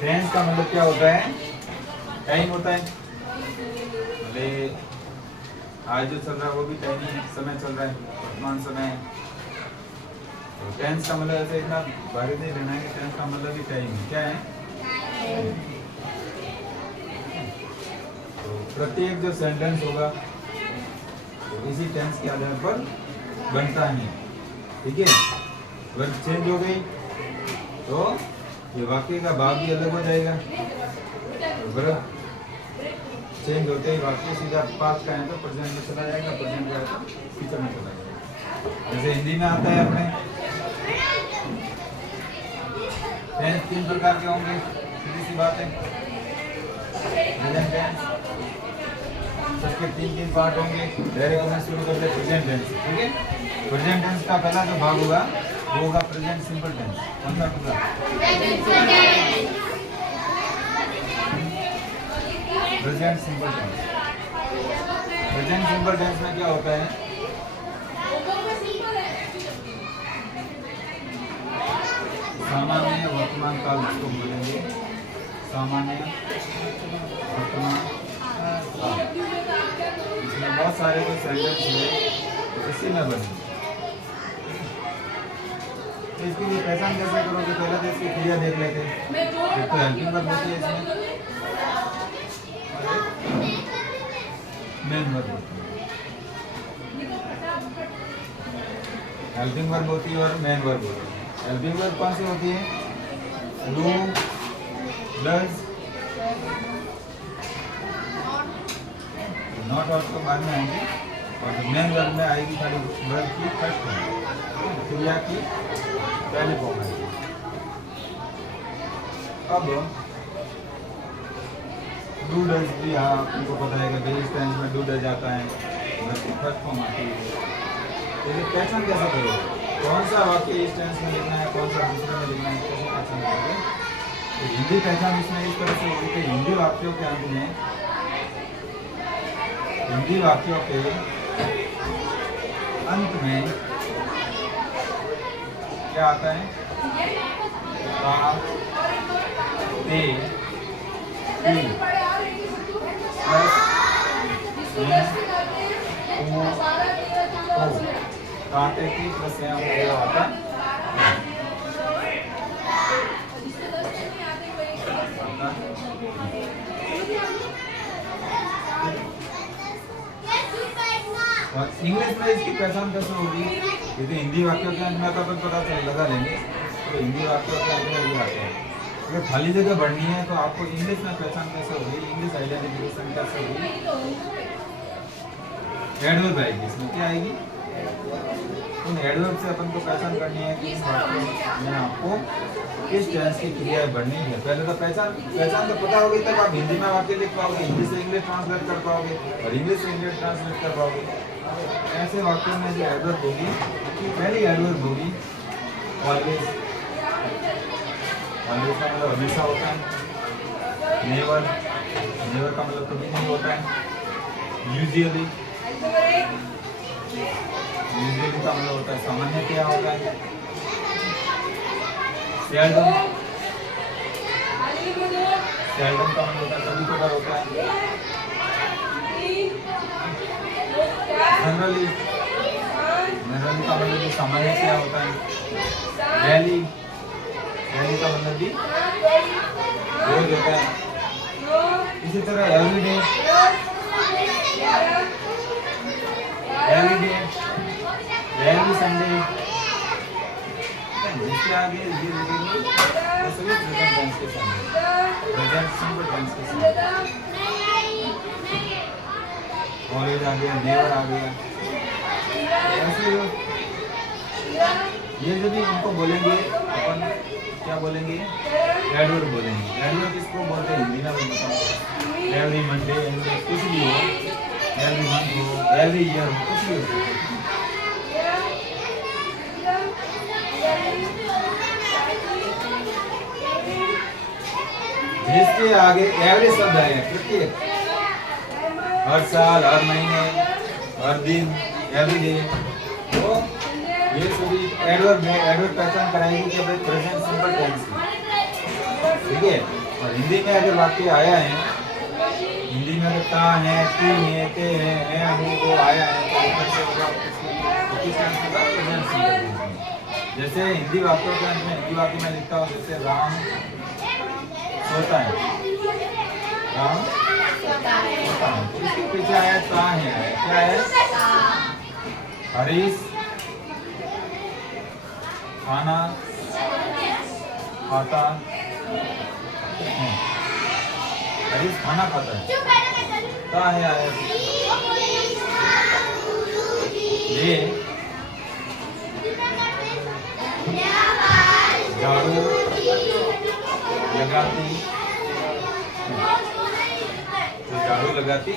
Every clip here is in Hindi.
टेंस का मतलब क्या होता है? टाइम होता है। भले आज जो चल रहा है वो भी टाइम ही समय चल रहा है, वर्तमान समय है। तो टेंस का मतलब ऐसे इतना भारी नहीं लेना है कि टेंस का मतलब भी टाइम क्या है। तो प्रत्येक जो सेंटेंस होगा तो इसी टेंस के आधार पर बनता है, ठीक है। अगर चेंज हो गई तो ये वाक्य का भाग भी अलग हो जाएगा। वर्ब चेंज होते ही वाक्य सीधा पास्ट का है तो प्रेजेंट में चला जाएगा, प्रेजेंट का है तो फ्यूचर में चला जाएगा। जैसे हिंदी में आता है अपने टेंस 3 प्रकार के होंगे, सीधी सी बात है। प्रेजेंट टेंस सबके 3 पार्ट होंगे। डायरेक्ट में शुरू करते हैं प्रेजेंट टेंस, ठीक है। प्रेजेंट टेंस का पहला जो भाग होगा वो होगा प्रेजेंट सिंपल टेंस। कौन सा होगा? Present simple tense. Present simple tense में क्या होता है? सामान्य वर्तमान काल जिसको बोलेंगे, सामान्य वर्तमान काल। इसमें बहुत सारे जो सेंटेंस है इसी में बने। तो इसके लिए पहचान कैसे करोगे? पहले तो इसकी क्रिया देख लेते हैं। एक तो हेल्पिंग वर्ब होती है इसमें, मेन वर्ब होती है। हेल्पिंग वर्ब होती है और मेन वर्ब होती है। हेल्पिंग वर्ब कौन सी होती है? डू, डज, नॉट और तो बाद में आएंगे। और जो मेन वर्ब में आएगी खाली वर्ब की फर्स्ट फॉर्म, क्रिया की पहले फॉर्म आएगी। अब डू डज भी आपको पता है कि इस टेंस में डू डज आता है, वर्ब की फर्स्ट फॉर्म आती है। तो ये पहचान कैसे करोगे? कौन सा वाक्य इस टेंस में लिखना है, कौन सा दूसरे में लिखना है, कैसे पहचान करोगे? तो हिंदी पहचान इसमें इस तरह से होगी कि हिंदी वाक्यों के अंत में, हिंदी वाक्यों के अंत में क्या आता है? का, ते, ती, प्लस, ओ, कांटे की प्लस यहाँ पे आता है। इंग्लिश में इसकी पहचान कैसे होगी? यदि हिंदी वाक्यों के अंत में तो अपन पता चल लगा लेंगे, तो हिंदी वाक्यों के अंत में भी आते हैं। अगर खाली जगह बढ़नी है तो आपको इंग्लिश में पहचान कैसे होगी? इंग्लिश आइडेंटिफिकेशन कैसे होगी? एडवर्ब आएगी इसमें। क्या आएगी? उन एडवर्ब से अपन को पहचान करनी है कि इस वाक्य में आपको किस टेंस की क्रिया बढ़नी है। पहले तो पहचान तो पता होगी तब आप हिंदी में वाक्य लिख पाओगे, हिंदी से इंग्लिश ट्रांसलेट कर पाओगे और इंग्लिश से इंग्लिश ट्रांसलेट कर पाओगे। ऐसे वाक्यों में जो एडवर्ब होगी, पहली एडवर्ब होगी ऑलवेज। ऑलवेज का मतलब हमेशा होता है। नेवर, नेवर का मतलब कभी नहीं होता है। यूजुअली, यूजुअली का मतलब होता है सामान्य क्या होता है। सेल्डम, सेल्डम का मतलब होता है कभी कभार होता है। जनरली, जनरली का मतलब भी सामान्य क्या होता है। डेली, डेली का मतलब भी रोज होता है। इसी तरह एवरीडे, एवरीडे, एवरी संडे। इसके आगे ये लिखेंगे सभी प्रेजेंट टेंस के साथ, प्रेजेंट सिंपल टेंस के साथ। ऑलवेज आ गया, नेवर आ गया। ऐसे ये जो भी इनको बोलेंगे अपन क्या बोलेंगे? एडवर्ब बोलेंगे। एडवर्ब किसको बोलते हैं हिंदी में बताओ? एवरी मंडे, कुछ भी हो, एवरी मंथ हो, एवरी ईयर हो, कुछ भी हो। जिसके आगे एवरी शब्द आए, प्रत्येक, हर साल, हर महीने, हर दिन, एवरी डे, तो ये सभी एडवर्ब पहचान कराएगी कि भाई प्रेजेंट सिंपल टेंस की, ठीक है। और हिंदी में अगर वाक्य आया है, हिंदी में अगर ता है, ती है, ते है, वो आया है तो ऊपर से होगा किस टेंस होगा, प्रेजेंट सिंपल टेंस में। जैसे हिंदी वाक्यों के अंत में हिंदी वाक्य में लिखता हूँ, जैसे राम सोता है, राम सोता है, तो इसके पीछे आया ता है, क्या है, हरीश खाना खाता है, हरीश खाना खाता है, ता है आया, ये झाड़ू लगाती, तो झाड़ू लगाती,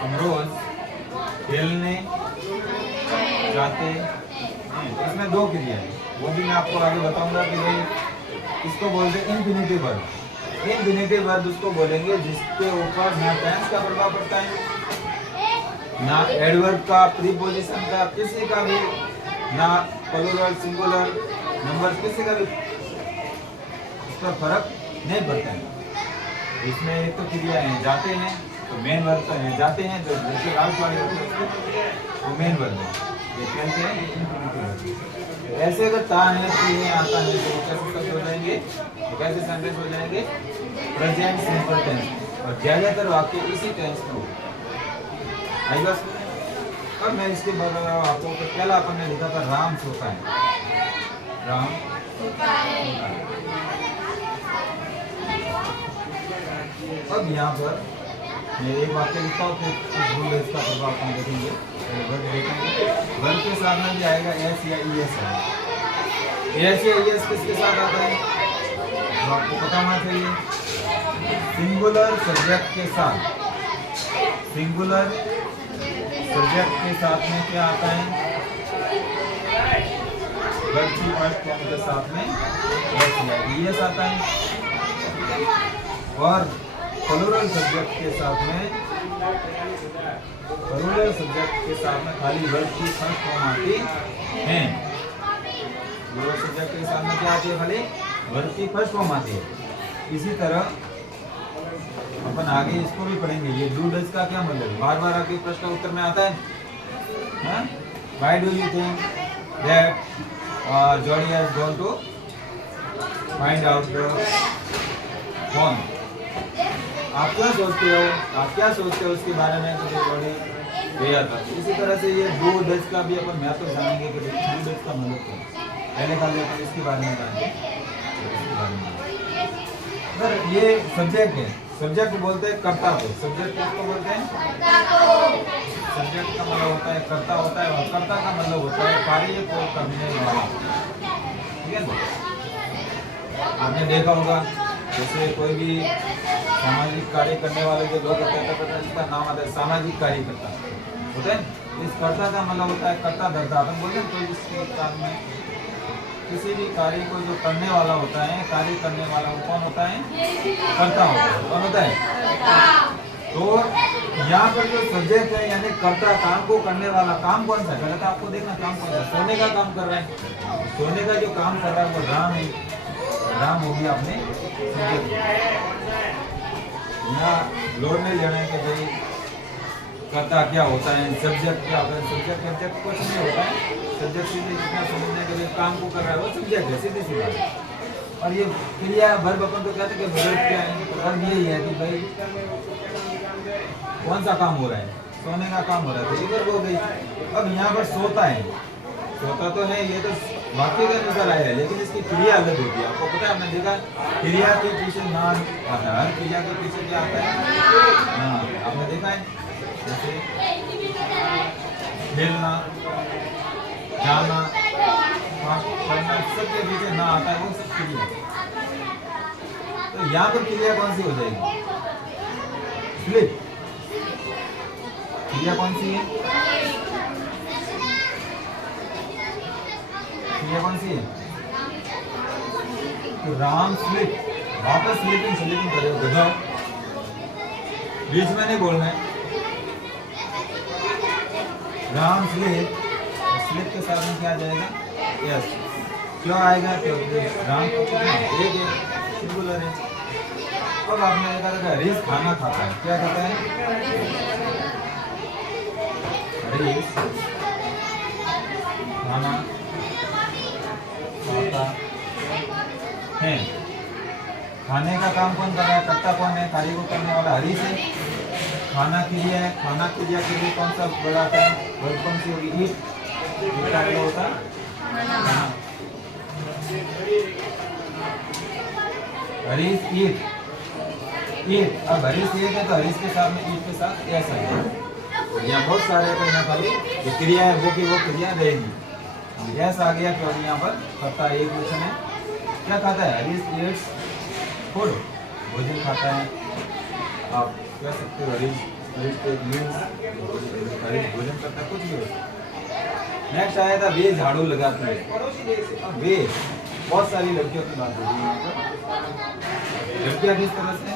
हम रोज खेलने जाते हैं। इसमें दो क्रिया है, वो भी मैं आपको आगे बताऊंगा कि भाई इसको बोलते हैं इन्फिनिटिव वर्ब। इन्फिनिटिव वर्ब उसको बोलेंगे जिसके ऊपर ना टेंस का प्रभाव पड़ता है, ना एडवर्ब का, प्रीपोजिशन का, किसी का भी, ना प्लूरल सिंगुलर नंबर किसी का भी इस पर फर्क नहीं पड़ता है। इसमें एक तो क्रिया है जाते हैं, तो मेन वर्ब तो है जाते हैं, जो जैसे लास्ट वाले होते हैं वो मेन वर्ब है, ये कहते हैं इन्फिनिटिव वर्ब। ऐसे अगर ता है, ती है, आता है तो कैसे शब्द हो जाएंगे, तो कैसे सेंटेंस हो जाएंगे, प्रेजेंट सिंपल टेंस। और ज्यादातर वाक्य इसी टेंस में होगा। आई बस अब मैं इसके बाद आपको पहला अपन ने लिखा था राम सोता है, राम सोता है। अब यहाँ पर मैं एक वाक्य लिखता हूँ, फिर भूल इसका प्रभाव अपन देखेंगे, वर्ब के साथ में भी आएगा एस या ई एस है। एस या ई एस किसके साथ आता है तो आपको पता होना चाहिए, सिंगुलर सब्जेक्ट के साथ। सिंगुलर सब्जेक्ट के साथ में क्या आता है, वर्ब की फर्स्ट फॉर्म के साथ में एस या ई एस आता है। और प्लूरल सब्जेक्ट के साथ में, प्लूरल सब्जेक्ट के साथ में खाली वर्ब की फर्स्ट फॉर्म आती है। प्लूरल सब्जेक्ट के साथ में क्या आती है, खाली वर्ब की फर्स्ट फॉर्म आती है। इसी तरह अपन आगे इसको भी पढ़ेंगे। ये डू डज का क्या मतलब है, बार बार आगे प्रश्न उत्तर में आता है। Why do you think that Johnny has gone to find out the phone. आप क्या सोचते हो, आप क्या सोचते हो उसके बारे में, तो जॉनी गया था। इसी तरह से ये डू डज का भी अपन महत्व जानेंगे कि डू डज का मतलब क्या है। पहले खाली अपन इसके बारे में जानेंगे। सर ये सब्जेक्ट है, सब्जेक्ट बोलते हैं कर्ता को। सब्जेक्ट किसको बोलते हैं, सब्जेक्ट का मतलब होता है कर्ता होता है, और कर्ता का मतलब होता है कार्य को करने वाला, ठीक है ना। आपने देखा होगा जैसे कोई भी सामाजिक कार्य करने वाले जो लोग होते हैं, इसका नाम आता है सामाजिक कार्यकर्ता होते हैं। इस कर्ता का मतलब होता है कर्ता धर्ता। अपन बोलते हैं तो इसके काम में किसी भी कार्य को जो करने वाला होता है, कार्य करने वाला वो कौन होता है, कर्ता होता है। कौन होता है, तो यहाँ पर जो सब्जेक्ट है यानी कर्ता, काम को करने वाला, काम कौन सा है, पहले तो आपको देखना काम कौन सा, सोने का काम कर रहा है। सोने का जो काम कर रहा है वो राम है, राम हो गया अपने सब्जेक्ट। यहाँ लोड नहीं लेना है कि भाई कर्ता क्या होता है, सब्जेक्ट क्या होता है। सब्जेक्ट कुछ नहीं होता है, सब्जेक्ट सीधे जितना समझने के लिए काम को कर रहा है वो सब्जेक्ट है, सीधी सी बात। और ये क्रिया वर्ब अपन तो कहते हैं कि वर्ब क्या है, तो वर्ब यही है कि भाई कौन सा काम हो रहा है, सोने का काम हो रहा है, तो ये वर्ब हो गई। अब यहाँ पर सोता है, सोता तो है, ये तो वाक्य के अनुसार आया है, लेकिन इसकी क्रिया अलग होती है। आपको पता है, आपने देखा क्रिया के पीछे नाम आता है, हर क्रिया के पीछे क्या आता है, हाँ आपने देखा है। जैसे खेलना, जाना, पढ़ना, सबके पीछे ना आता है, वो सब क्रिया। तो यहाँ पर क्रिया कौन सी हो जाएगी, स्लिप। क्रिया कौन सी है, क्रिया कौन सी है? तो राम स्लिप, वापस स्लिपिंग स्लिपिंग करेगा गधा, बीच में नहीं बोलना है। राम स्लिप, स्लिप के साथ में क्या आ जाएगा? यस। क्यों आएगा? क्योंकि राम को कितना एक है, सिंगुलर है। अब आपने देखा था हरीश खाना खाता है, क्या खाता है? हरीश खाना खाता है। खाने का काम कौन कर रहा है? करता कौन है? कार्य को करने वाला हरीश है। खाना क्रिया है, खाना क्रिया के लिए कौन सा वर्ड आता है? वर्ड कौन सी होगी? ईट। क्या होता है? हरीश ईट, ईट। अब हरीश ईट है तो हरीश के साथ में ईट के साथ ऐसा है। यहाँ बहुत सारे तो यहाँ खाली जो क्रिया है वो की वो क्रिया रहेगी। ऐसा आ गया क्योंकि यहाँ पर करता एक क्वेश्चन है। क्या खाता है? हरीश ईट्स फूड, भोजन खाता है। आप कह सकते हो हरीश भोजन करता है, कुछ भी हो। नेक्स्ट आया था वे झाड़ू लगाती है। वे बहुत सारी लड़कियों की बात होगी यहाँ पर। लड़कियाँ किस तरह से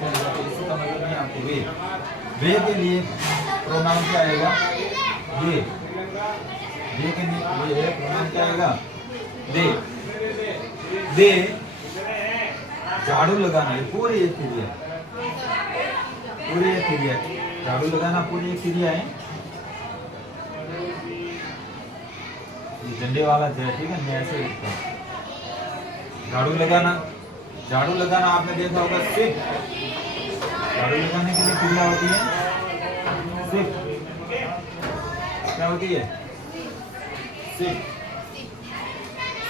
इसका मतलब नहीं आपको। वे के लिए प्रोनाउन क्या आएगा? वे के लिए प्रोनाउन क्या आएगा? दे। झाड़ू लगाना ये पूरी एक क्रिया, झाड़ू लगाना पूरी एक क्रिया है। झंडे वाला जो है, ठीक है, मैं ऐसे लिखता हूँ। झाड़ू लगाना आपने देखा होगा स्विप। झाड़ू लगाने के लिए क्रिया होती है स्विप। क्या होती है?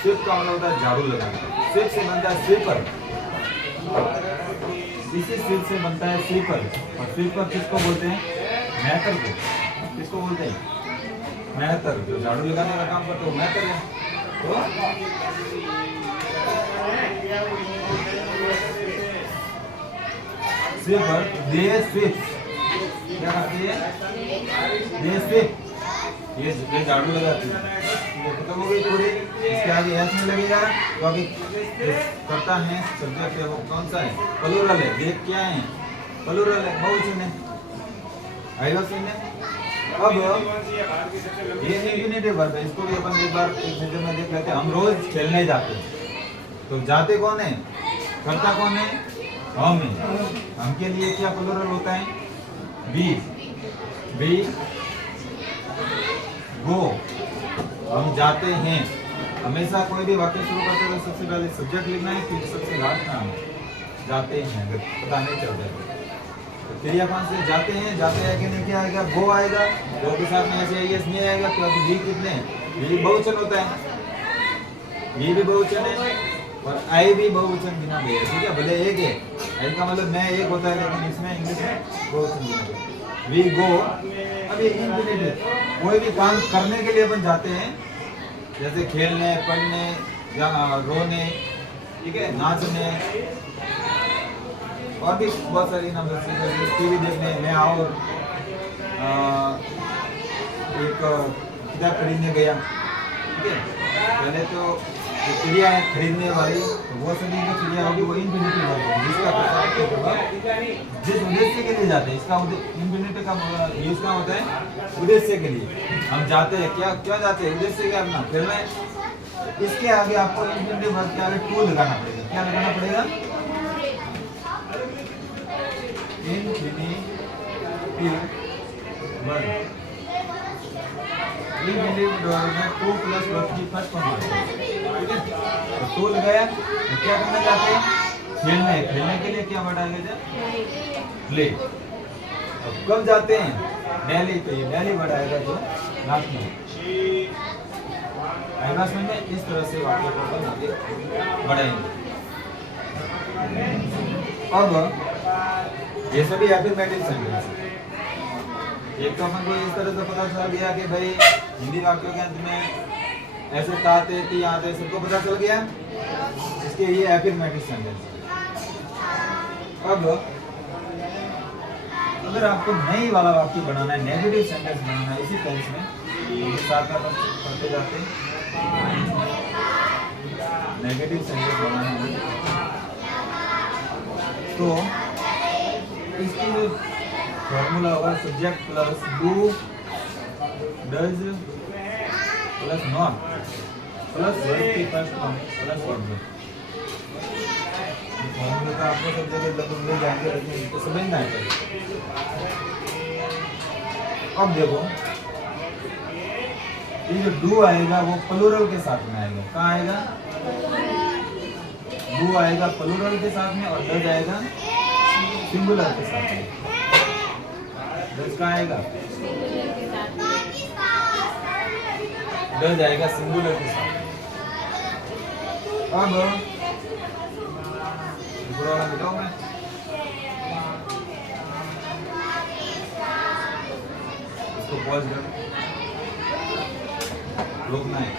स्विप का मतलब होता है झाड़ू लगाना। स्विप से बनता है स्वीपर, इसी स्विप से बनता है स्वीपर। और स्वीपर किसको बोलते हैं? मैटर को। किसको बोलते हैं? मैटर। जो झाड़ू लगाने का काम करते हो मैटर है। तो स्वीपर, दे स्वीप। क्या करती है? दे स्वीप। ये झाड़ू लगाती है। खत्म हो गई पूरी। इसके आगे एस में लगेगा तो अभी करता है सब्जेक्ट है वो कौन सा है? प्लूरल है। देख क्या है? प्लूरल है, बहुवचन है। आएगा सुनने। अब ये इंफिनिटिव वर्ब है, इसको भी अपन एक बार एक नजर में देख लेते हैं। हम रोज खेलने जाते हैं तो जाते कौन है? करता कौन है? हम है। हम के लिए क्या प्लूरल होता है? We go. हम जाते हैं। हमेशा कोई भी वाक्य शुरू करते हुए सबसे पहले सब्जेक्ट लिखना है, फिर सबसे लास्ट नाम है। जाते हैं, अगर पता नहीं चल जाएगा तो क्रिया कौन से? जाते हैं। जाते हैं कि नहीं क्या आएगा? गो आएगा। गो के साथ में ऐसे एस नहीं आएगा क्योंकि वी कितने? वी बहुवचन होता है। वी भी बहुवचन है और आई भी बहुवचन गिना गया, ठीक है। भले एक है, आई का मतलब मैं एक होता है, लेकिन इसमें इंग्लिश में बहुवचन गिना गया। We go. अब ये इंफिनिटिव, कोई भी काम करने के लिए अपन जाते हैं, जैसे खेलने, पढ़ने या रोने, ठीक है, नाचने और भी बहुत सारी नाम, टीवी देखने। मैं और एक किताब खरीदने गया, ठीक है। पहले तो जो क्रिया है खरीदने वाली, तो वो सभी जो क्रिया होगी वो इंफिनिटिव वर्ब होगी, जिसका जिस उद्देश्य के लिए जाते हैं। इसका इंफिनिटिव का यूज क्या होता है? उद्देश्य के लिए हम जाते हैं। क्या जाते हैं? उद्देश्य क्या अपना खेलना है। इसके आगे आपको इंफिनिटिव वर्ब के आगे टू लगाना पड़ेगा। क्या लगाना पड़ेगा? Infinitive verb. इंफिनिटिव वर्ब में टू प्लस वर्ब की फर्स्ट फॉर्म है, ठीक है। तो टू लगाया तो क्या करना चाहते हैं? खेलने। खेलने के लिए क्या वर्ड आएगा? प्ले। अब कब जाते हैं? डेली। तो ये डेली वर्ड आएगा जो लास्ट में आएगा। में इस तरह से वाक्य को अपन आगे बढ़ाएंगे। अब ये सभी एफर्मेटिव सेंटेंस है। एक तो अपन को इस तरह से पता चल गया कि भाई हिंदी वाक्यों के अंत में ऐसे ताते ती आते सबको पता चल गया, इसके ये एफर्मेटिव सेंटेंस। अब अगर आपको नई वाला वाक्य बनाना है, नेगेटिव सेंटेंस बनाना है इसी टेंस में, तो साथ साथ पढ़ते जाते हैं। नेगेटिव सेंटेंस बनाना है तो इसकी जो फॉर्मूला होगा subject plus do does plus not plus verb की first form plus verb. Formula का आपको सब जगह लगभग मिल जाएंगे लेकिन इसको समझना है पहले। अब देखो ये जो डू आएगा वो प्लूरल के साथ में आएगा। कहाँ आएगा? डू आएगा प्लूरल के साथ में और डज आएगा सिंगुलर के साथ में। डज कहाँ आएगा? डज आएगा सिंगुलर के साथ। अब पूरा वाला बताओ मैं इसको पॉज कर रोकना है।